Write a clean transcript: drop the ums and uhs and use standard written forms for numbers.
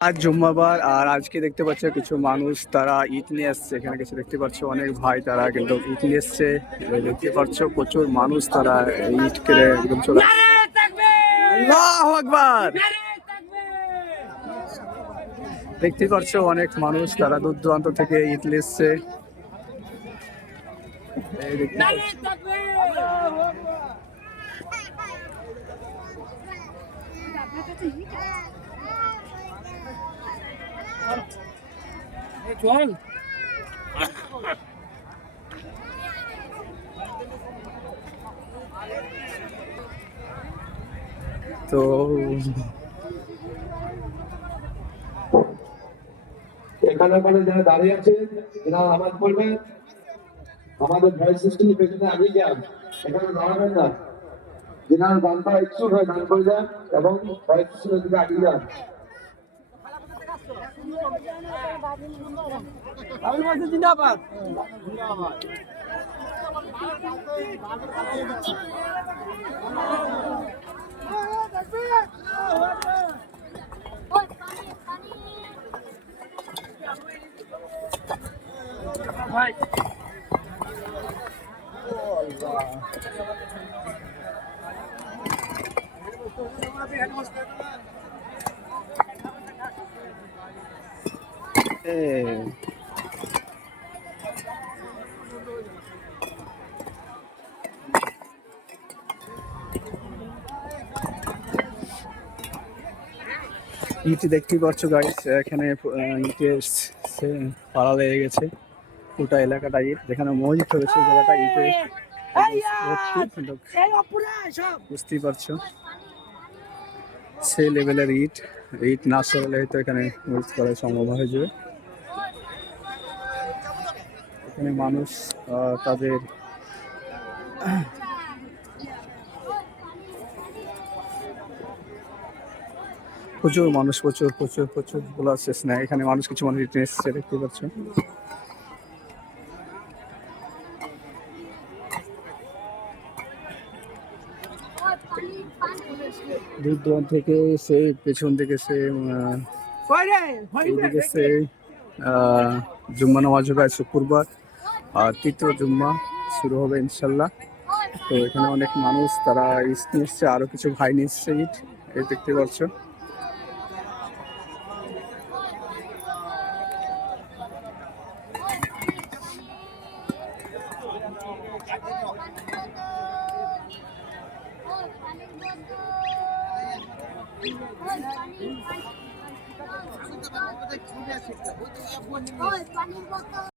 আজ জুম্মাবার আর আজকে দেখতে পাচ্ছ কিছু মানুষ তারা ঈদ নিয়ে আসছে। এখানে কিছু দেখতে পাচ্ছ অনেক ভাই তারা কিন্তু ঈদ নিয়ে এসছে। দেখতে পাচ্ছ প্রচুর মানুষ তারা ঈদ করে একদম চলে আল্লাহু আকবার। দেখতে পাচ্ছ অনেক মানুষ তারা দূর দূরান্ত থেকে ঈদ নিয়ে এসছে। চল তো এখানে ওখানে যারা দাঁড়িয়ে আছে এরা আওয়াজ করবেন, আমাদের ভয়েস সিস্টেমের পেছনে আগিয়ে যান, এখানে দাঁড়াবেন না। যেনার গান করা ইচ্ছুক হয় গান করে যান এবং ভয়েস সিস্টেমের দিকে আগিয়ে যান। জিন্দাবাদ। ভাই ইট দেখতে পাচ্ছ গাইস, এখানে ইটের পাড়া লেগে গেছে। গোটা এলাকাটা ইট, যেখানে মসজিদ হয়েছে জায়গাটা ইটে বুঝতেই পারছো সেই লেভেলের ইট। ইট না সরালে হয়তো এখানে মসজিদ করা সম্ভব হয়ে যাবে। এখানে মানুষ তাদের প্রচুর মানুষ, প্রচুর প্রচুর প্রচুর বলা শেষ না। এখানে মানুষ কিছু মানুষ রিটার্ন এসেছে দেখতে পাচ্ছ। দূর দূরান্ত থেকে সেই পেছন থেকে সে এইদিকে সে জুম্মা নামাজ হবে শুক্রবার, আর তৃতীয় জুম্মা শুরু হবে ইনশাল্লাহ। তো এখানে অনেক মানুষ তারা ইট নিয়ে এসছে, আরো কিছু ভাই নিয়ে এসছে ইট, এই দেখতে পাচ্ছ।